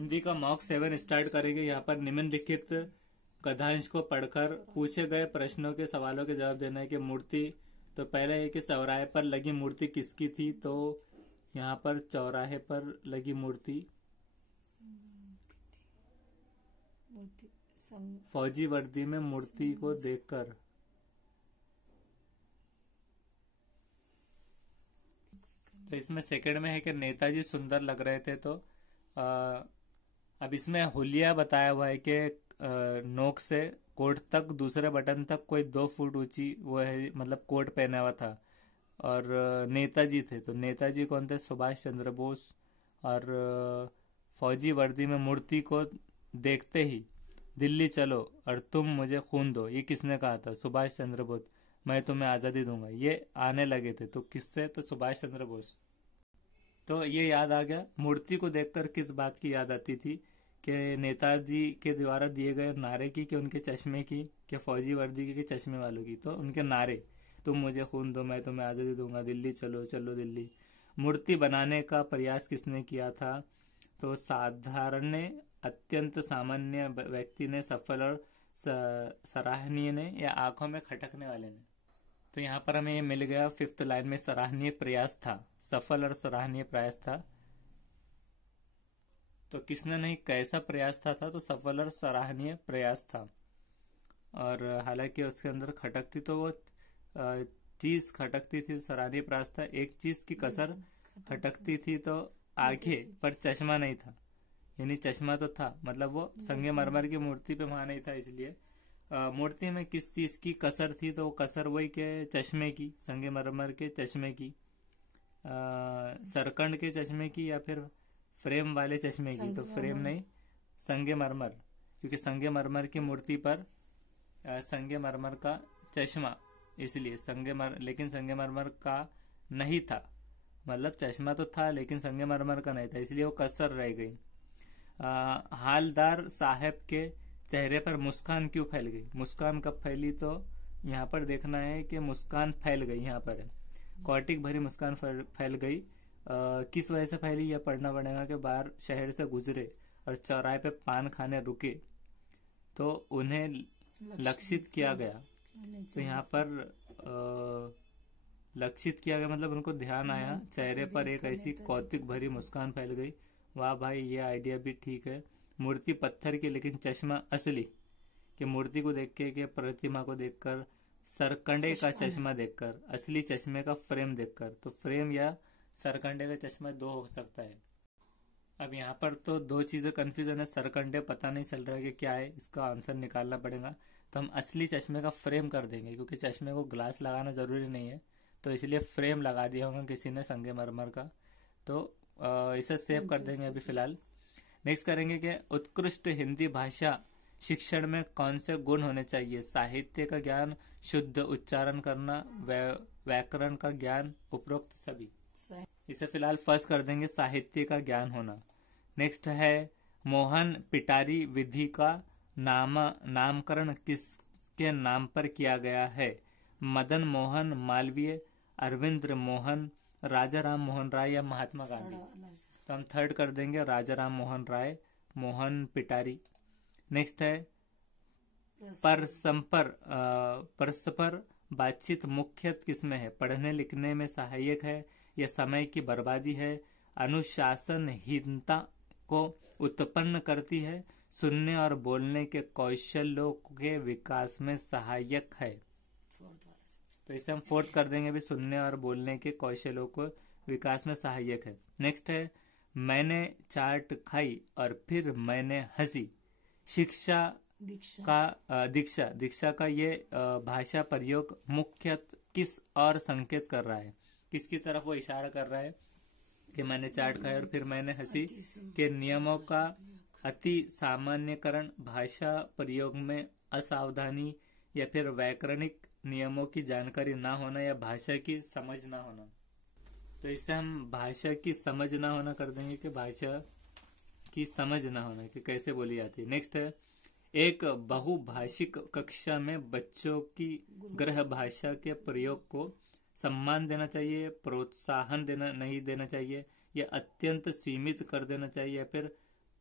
हिंदी का mock 7 start करेंगे। यहाँ पर निम्नलिखित कथांश को पढ़कर पूछे गए प्रश्नों के सवालों के जवाब देना है कि मूर्ति, तो पहले है कि चौराहे पर लगी मूर्ति किसकी थी, तो यहाँ पर चौराहे पर लगी मूर्ति फौजी वर्दी में मूर्ति को देखकर तो इसमें सेकंड में है कि नेताजी सुंदर लग रहे थे। तो अब इसमें हुलिया बताया हुआ है कि नोक से कोट तक दूसरे बटन तक कोई 2 फुट ऊंची वो है, मतलब कोट पहना हुआ था। और नेताजी थे, तो नेताजी कौन थे? सुभाष चंद्र बोस। और फौजी वर्दी में मूर्ति को देखते ही दिल्ली चलो और तुम मुझे खून दो, ये किसने कहा था? सुभाष चंद्र बोस। मैं तुम्हें आज़ादी दूंगा, ये आने लगे थे। तो किससे? तो सुभाष चंद्र बोस। तो ये याद आ गया। मूर्ति को देखकर किस बात की याद आती थी? कि नेताजी के द्वारा दिए गए नारे की, कि उनके चश्मे की, कि फौजी वर्दी की, कि चश्मे वालों की। तो उनके नारे, तुम मुझे खून दो, मैं तुम्हें आज़ादी दूंगा, दिल्ली चलो चलो दिल्ली। मूर्ति बनाने का प्रयास किसने किया था? तो साधारण ने, अत्यंत सामान्य व्यक्ति ने, सफल और सराहनीय ने, या आंखों में खटकने वाले ने। तो यहाँ पर हमें ये मिल गया 5th लाइन में सराहनीय प्रयास था, सफल और सराहनीय प्रयास था। तो किसने नहीं, कैसा प्रयास था तो सफल और सराहनीय प्रयास था। और हालांकि उसके अंदर खटकती, तो वो चीज खटकती थी, सराहनीय प्रयास था। एक चीज की कसर खटकती थी, तो आगे पर चश्मा नहीं था, यानी चश्मा तो था, मतलब वो संगमरमर की मूर्ति पे वहां नहीं था। इसलिए मूर्ति में किस चीज की कसर थी? तो वो कसर वही के चश्मे की, संगमरमर के चश्मे की, सरकंड के चश्मे की, या फिर फ्रेम वाले चश्मे की। तो फ्रेम नहीं, संगमरमर, क्योंकि संगमरमर की मूर्ति पर संगमरमर का चश्मा, इसलिए लेकिन संगमरमर का नहीं था, मतलब चश्मा तो था लेकिन संगमरमर का नहीं था, इसलिए वो कसर रह गई। हालदार साहब के चेहरे पर मुस्कान क्यों फैल गई? मुस्कान कब फैली? तो यहाँ पर देखना है कि मुस्कान फैल गई, यहाँ पर है कौटिक भरी मुस्कान फैल गई। किस वजह से फैली, यह पढ़ना पड़ेगा। कि बाहर शहर से गुजरे और चौराहे पे पान खाने रुके तो उन्हें लक्षित किया गया। तो यहाँ पर लक्षित किया गया मतलब उनको ध्यान आया, चेहरे पर एक ऐसी कौतुक भरी मुस्कान फैल गई। वाह भाई, ये आइडिया भी ठीक है। मूर्ति पत्थर की लेकिन चश्मा असली, कि मूर्ति को देख के, प्रतिमा को देखकर, सरकंडे का चश्मा देखकर, असली चश्मे का फ्रेम देखकर। तो फ्रेम या सरकंडे का चश्मा 2 हो सकता है। अब यहाँ पर तो 2 चीजें कंफ्यूजन है, सरकंडे पता नहीं चल रहा है कि क्या है, इसका आंसर निकालना पड़ेगा। तो हम असली चश्मे का फ्रेम कर देंगे, क्योंकि चश्मे को ग्लास लगाना जरूरी नहीं है, तो इसलिए फ्रेम लगा दिया होगा किसी ने संगमरमर का। तो इसे सेव कर देंगे अभी फिलहाल। नेक्स्ट करेंगे कि उत्कृष्ट हिंदी भाषा शिक्षण में कौन से गुण होने चाहिए? साहित्य का ज्ञान, शुद्ध उच्चारण करना, व्याकरण का ज्ञान, उपरोक्त सभी। इसे फिलहाल फर्स्ट कर देंगे, साहित्य का ज्ञान होना। नेक्स्ट है मोहन पिटारी विधि का नामकरण किसके नाम पर किया गया है? मदन मोहन मालवीय, अरविंद मोहन, राजा राम मोहन राय, या महात्मा गांधी। तो हम थर्ड कर देंगे, राजा राम मोहन राय, मोहन पिटारी। नेक्स्ट है परस्पर बातचीत मुख्यतः किसमें है? पढ़ने लिखने में सहायक है, या समय की बर्बादी है, अनुशासनहीनता को उत्पन्न करती है, सुनने और बोलने के कौशलों के विकास में सहायक है। तो इसे हम फोर्थ कर देंगे भी, सुनने और बोलने के कौशलों को विकास में सहायक है। नेक्स्ट है मैंने चाट खाई और फिर मैंने हंसी। दीक्षा का ये भाषा प्रयोग मुख्यतः किस और संकेत कर रहा है? किसकी तरफ वो इशारा कर रहा है? कि मैंने चाट खाई और फिर मैंने हंसी के नियमों का अति सामान्यकरण, भाषा प्रयोग में असावधानी, या फिर व्याकरणिक नियमों की जानकारी ना होना, या भाषा की समझ ना होना। तो इससे हम भाषा की समझ ना होना कर देंगे, कि भाषा की समझ ना होना कि कैसे बोली जाती है। नेक्स्ट है एक बहुभाषिक कक्षा में बच्चों की गृह भाषा के प्रयोग को सम्मान देना चाहिए, प्रोत्साहन नहीं देना चाहिए, या अत्यंत सीमित कर देना चाहिए, या फिर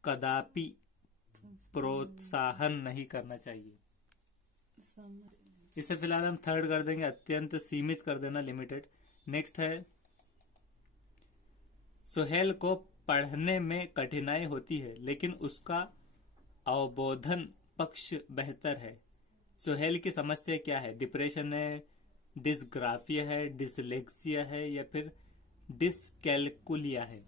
कदापि प्रोत्साहन नहीं करना चाहिए। इसे फिलहाल हम थर्ड कर देंगे, अत्यंत सीमित कर देना, लिमिटेड। नेक्स्ट है, सुहेल को पढ़ने में कठिनाई होती है लेकिन उसका अवबोधन पक्ष बेहतर है। सुहेल की समस्या क्या है? डिप्रेशन है, डिसग्राफिया है, डिसलेक्सिया है या फिर डिसकैलकुलिया है।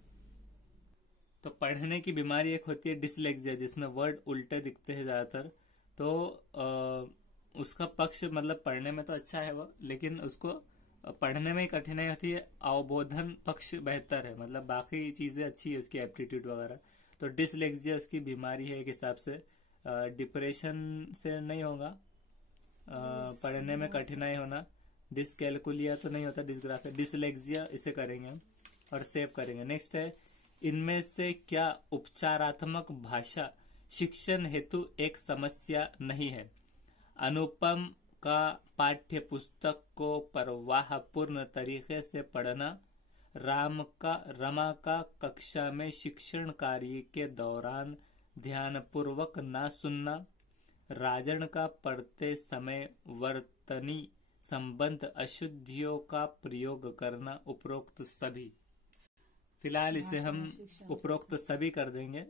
तो पढ़ने की बीमारी एक होती है डिसलेक्सिया, जिसमें वर्ड उल्टे दिखते हैं ज्यादातर। तो उसका पक्ष मतलब पढ़ने में तो अच्छा है वो, लेकिन उसको पढ़ने में ही कठिनाई होती है। अवबोधन पक्ष बेहतर है, मतलब बाकी चीजें अच्छी है उसकी, एप्टीट्यूड वगैरह। तो डिसलेक्सिया उसकी बीमारी है एक हिसाब से। डिप्रेशन से नहीं होगा, पढ़ने में कठिनाई होना। डिसकैलकुलिया तो नहीं होता, डिसग्राफिया। डिसलेक्सिया इसे करेंगे हम और सेव करेंगे। नेक्स्ट है, इनमें से क्या उपचारात्मक भाषा शिक्षण हेतु एक समस्या नहीं है? अनुपम का पाठ्य पुस्तक को प्रवाहपूर्ण तरीके से पढ़ना, रमा का कक्षा में शिक्षण कार्य के दौरान ध्यानपूर्वक ना सुनना, राजन का पढ़ते समय वर्तनी संबंध अशुद्धियों का प्रयोग करना, उपरोक्त सभी। फिलहाल इसे हम उपरोक्त सभी कर देंगे।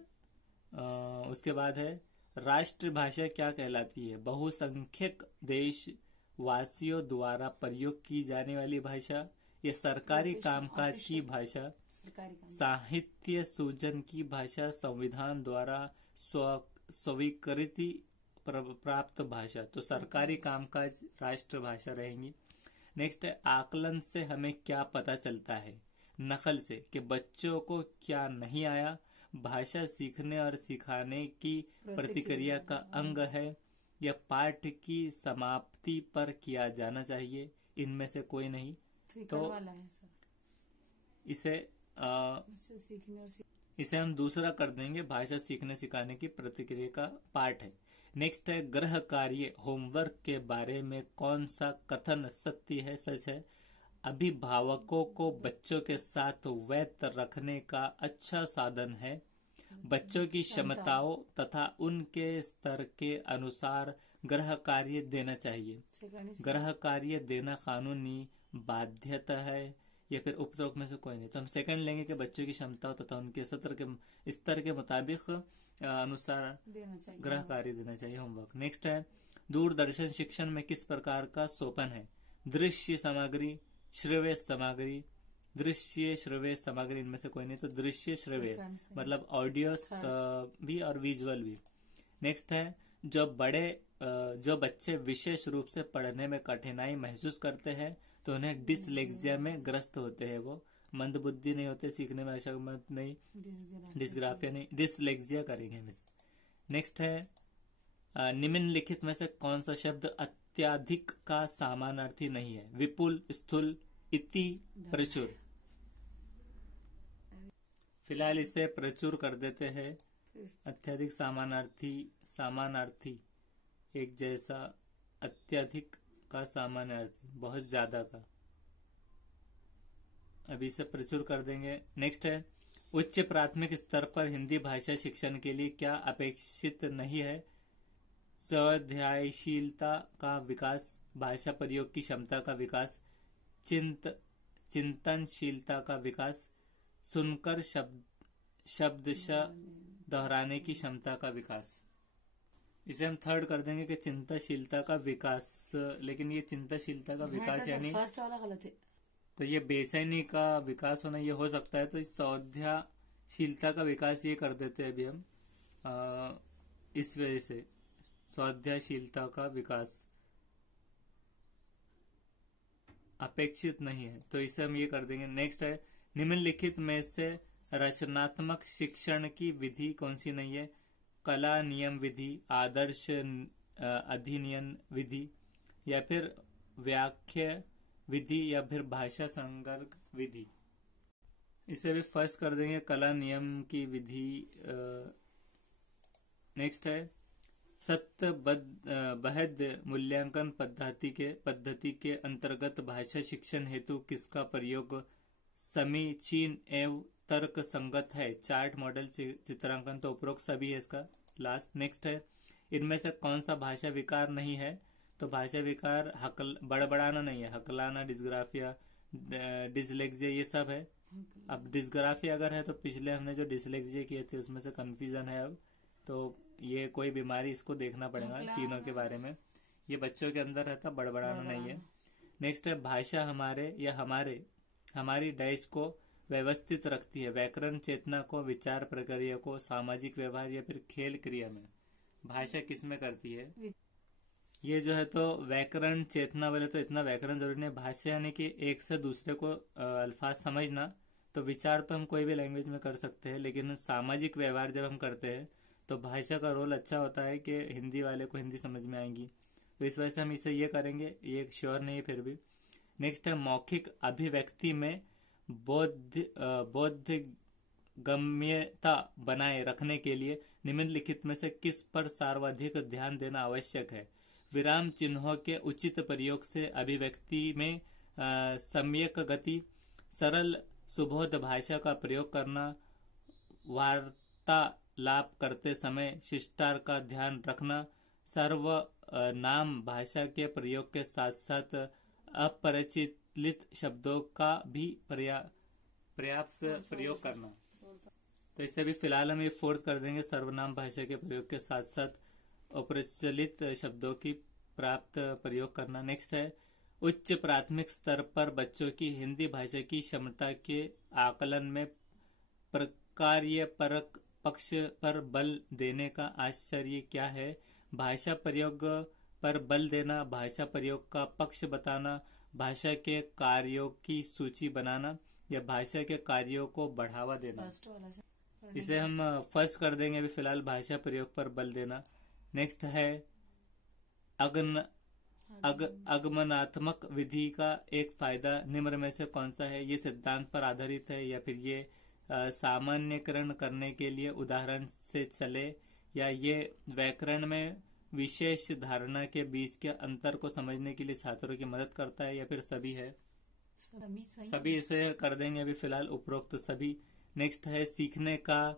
उसके बाद है, राष्ट्रभाषा क्या कहलाती है? बहुसंख्यक देशवासियों द्वारा प्रयोग की जाने वाली भाषा, या सरकारी कामकाज की भाषा, साहित्य सूजन की भाषा, संविधान द्वारा स्वीकृति प्राप्त भाषा। तो सरकारी कामकाज राष्ट्रभाषा रहेंगी। नेक्स्ट है, आकलन से हमें क्या पता चलता है? नकल से कि बच्चों को क्या नहीं आया। भाषा सीखने और सिखाने की प्रतिक्रिया का अंग है, यह पाठ की समाप्ति पर किया जाना चाहिए। इनमें से कोई नहीं। तो इसे हम दूसरा कर देंगे, भाषा सीखने सिखाने की प्रतिक्रिया का पाठ है। नेक्स्ट है, गृह कार्य होमवर्क के बारे में कौन सा कथन सत्य है, सच है? अभिभावकों को बच्चों के साथ वैध रखने का अच्छा साधन है। बच्चों की क्षमताओं तथा उनके स्तर के अनुसार गृह कार्य देना चाहिए। गृह कार्य देना कानूनी बाध्यता है, या फिर उपरोक्त में से कोई नहीं। तो हम सेकंड लेंगे कि बच्चों की क्षमताओं तथा उनके स्तर के मुताबिक अनुसार गृह कार्य देना चाहिए, होमवर्क। नेक्स्ट है, दूरदर्शन शिक्षण में किस प्रकार का सोपान है? दृश्य सामग्री, श्रव्य सामग्री, दृश्य श्रव्य सामग्री, इनमें से कोई नहीं। तो दृश्य श्रव्य मतलब ऑडियो भी और विजुअल भी। नेक्स्ट है, जो बच्चे विशेष रूप से पढ़ने में कठिनाई महसूस करते हैं तो उन्हें डिसलेक्सिया में ग्रस्त होते हैं। वो मंदबुद्धि नहीं होते, सीखने में असमर्थ नहीं, डिसग्राफिया नहीं, डिसलेक्सिया करेंगे हम इसे। नेक्स्ट है, निम्नलिखित में से कौन सा शब्द अत्यधिक का समानार्थी नहीं है? विपुल, स्थूल, इति, प्रचुर। फिलहाल इसे प्रचुर कर देते हैं। अत्यधिक समानार्थी एक जैसा, अत्यधिक का समानार्थी बहुत ज्यादा का। अभी इसे प्रचुर कर देंगे। नेक्स्ट है, उच्च प्राथमिक स्तर पर हिंदी भाषा शिक्षण के लिए क्या अपेक्षित नहीं है? स्वाध्यायशीलता का विकास, भाषा प्रयोग की क्षमता का विकास, चिंतनशीलता का विकास, सुनकर शब्दशः दोहराने की क्षमता का विकास। इसे हम थर्ड कर देंगे कि चिंतनशीलता का विकास। लेकिन ये चिंतनशीलता का विकास यानी फर्स्ट वाला गलत है। तो ये बेचैनी का विकास होना ये हो सकता है। तो इस स्वाध्यायशीलता का विकास ये कर देते हैं अभी हम, इस वजह से स्वाध्यायशीलता का विकास अपेक्षित नहीं है, तो इसे हम ये कर देंगे। नेक्स्ट है, निम्नलिखित में से रचनात्मक शिक्षण की विधि कौन सी नहीं है? कला नियम विधि, आदर्श अधिनियन विधि, या फिर व्याख्या विधि, या फिर भाषा संवर्ग विधि। इसे भी फर्स्ट कर देंगे, कला नियम की विधि। नेक्स्ट है, सत्यबद्ध मूल्यांकन पद्धति के अंतर्गत भाषा शिक्षण हेतु किसका प्रयोग समीचीन तर्क संगत है। चार्ट मॉडल चित्रांकन तो उपरोक्त सभी है इसका। लास्ट नेक्स्ट है, इनमें से कौन सा भाषा विकार नहीं है? तो भाषा विकार बड़बड़ाना नहीं है, हकलाना, डिस्ग्राफिया, डिसलेक्सिया ये सब है। अब डिस्ग्राफिया अगर है तो पिछले हमने जो डिसलेक्सिया किए थे उसमें से कंफ्यूजन है अब, तो ये कोई बीमारी, इसको देखना पड़ेगा तीनों के बारे में। ये बच्चों के अंदर रहता, बड़बड़ाना नहीं है। नेक्स्ट है, भाषा हमारे या हमारी डैश को व्यवस्थित रखती है। व्याकरण चेतना को, विचार प्रक्रिया को, सामाजिक व्यवहार या फिर खेल क्रिया में भाषा किस में करती है? ये जो है तो व्याकरण चेतना वाले, तो इतना व्याकरण जरूरी नहीं। भाषा यानी कि एक से दूसरे को अल्फाज समझना। तो विचार तो हम कोई भी लैंग्वेज में कर सकते हैं, लेकिन सामाजिक व्यवहार जब हम करते हैं तो भाषा का रोल अच्छा होता है कि हिंदी वाले को हिंदी समझ में आएंगी, तो इस वजह से हम इसे ये करेंगे, ये श्योर नहीं है फिर भी। नेक्स्ट है, मौखिक अभिव्यक्ति में बोधगम्यता बनाए रखने के लिए निम्नलिखित में से किस पर सर्वाधिक ध्यान देना आवश्यक है? विराम चिन्हों के उचित प्रयोग से अभिव्यक्ति में सम्यक गति, सरल सुबोध भाषा का प्रयोग करना, वार्तालाप करते समय शिष्टाचार का ध्यान रखना, सर्वनाम भाषा के प्रयोग के साथ साथ अपरिचित शब्दों का भी पर्याप्त प्रयोग करना। तो इससे भी फिलहाल हम ये फोर्थ कर देंगे, सर्वनाम भाषा के प्रयोग के साथ साथ अप्रचलित शब्दों की प्राप्त प्रयोग करना। नेक्स्ट है, उच्च प्राथमिक स्तर पर बच्चों की हिंदी भाषा की क्षमता के आकलन में प्रकार्यपरक पक्ष पर बल देने का आश्चर्य क्या है? भाषा प्रयोग पर बल देना, भाषा प्रयोग का पक्ष बताना, भाषा के कार्यों की सूची बनाना या भाषा के कार्यों को बढ़ावा देना। इसे हम फर्स्ट कर देंगे अभी फिलहाल, भाषा प्रयोग पर बल देना। नेक्स्ट है, आगमनात्मक विधि का एक फायदा निम्न में से कौन सा है? ये सिद्धांत पर आधारित है या फिर ये सामान्यकरण करने के लिए उदाहरण से चले, या ये व्याकरण में विशेष धारणा के बीच के अंतर को समझने के लिए छात्रों की मदद करता है, या फिर सभी है? सभी इसे कर देंगे अभी फिलहाल, उपरोक्त सभी। नेक्स्ट है, सीखने का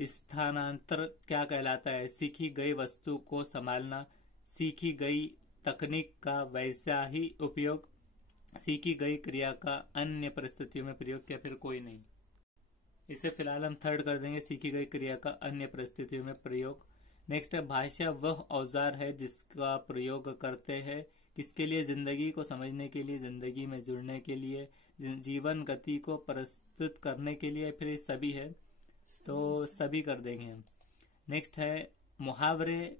स्थानांतर क्या कहलाता है? सीखी गई वस्तु को संभालना, सीखी गई तकनीक का वैसा ही उपयोग, सीखी गई क्रिया का अन्य परिस्थितियों में प्रयोग, या फिर कोई नहीं। इसे फिलहाल हम थर्ड कर देंगे, सीखी गई क्रिया का अन्य परिस्थितियों में प्रयोग। नेक्स्ट है, भाषा वह औजार है जिसका प्रयोग करते हैं किसके लिए? जिंदगी को समझने के लिए, जिंदगी में जुड़ने के लिए, जीवन गति को प्रस्तुत करने के लिए, फिर सभी है तो सभी कर देंगे हम। नेक्स्ट है, मुहावरे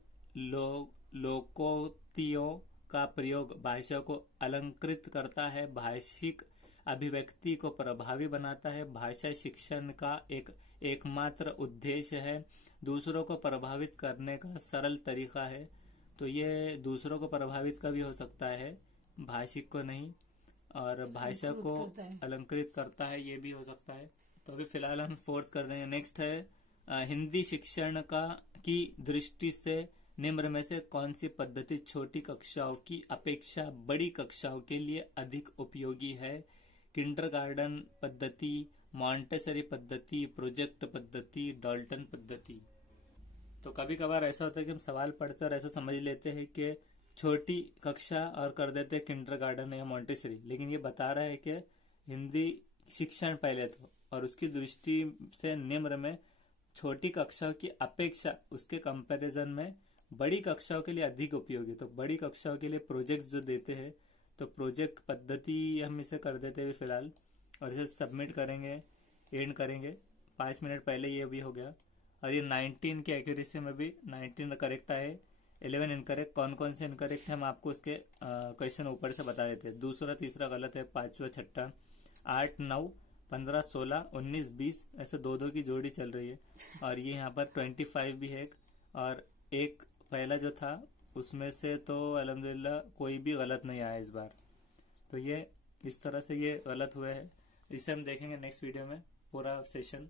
लोकोक्तियों का प्रयोग भाषा को अलंकृत करता है, भाषिक अभिव्यक्ति को प्रभावी बनाता है, भाषा शिक्षण का एकमात्र उद्देश्य है, दूसरों को प्रभावित करने का सरल तरीका है। तो ये दूसरों को प्रभावित कभी हो सकता है, भाषिक को नहीं, और भाषा को अलंकृत करता है, ये भी हो सकता है। तो अभी फिलहाल हम फोर्थ कर देंगे। नेक्स्ट है, हिंदी शिक्षण की दृष्टि से निम्न में से कौन सी पद्धति छोटी कक्षाओं की अपेक्षा बड़ी कक्षाओं के लिए अधिक उपयोगी है? किंडरगार्टन पद्धति, मॉन्टेसरी पद्धति, प्रोजेक्ट पद्धति, डाल्टन पद्धति। तो कभी कभार ऐसा होता है कि हम सवाल पढ़ते और ऐसा समझ लेते हैं कि छोटी कक्षा और कर देते हैं किंडरगार्टन या मॉन्टेसरी, लेकिन ये बता रहा है कि हिंदी शिक्षण पहले तो, और उसकी दृष्टि से निम्न में छोटी कक्षाओं की अपेक्षा उसके कंपैरिजन में बड़ी कक्षाओं के लिए अधिक उपयोगी। तो बड़ी कक्षाओं के लिए प्रोजेक्ट जो देते हैं, तो प्रोजेक्ट पद्धति हम इसे कर देते हैं फिलहाल, और इसे सबमिट करेंगे, एंड करेंगे। 5 मिनट पहले ये भी हो गया। और ये 19 की एक्यूरेसी में भी 19 करेक्ट आए, 11 इनकरेक्ट। कौन कौन से इनकरेक्ट है हम आपको उसके क्वेश्चन ऊपर से बता देते हैं। दूसरा तीसरा गलत है, पांचवा छठा, 8 9 15 16 19 20 ऐसे 2-2 की जोड़ी चल रही है। और ये यहाँ पर 25 भी है, और एक पहला जो था उसमें से तो अल्हम्दुलिल्लाह कोई भी गलत नहीं आया इस बार। तो ये इस तरह से ये गलत हुए हैं। इसे हम देखेंगे नेक्स्ट वीडियो में पूरा सेशन।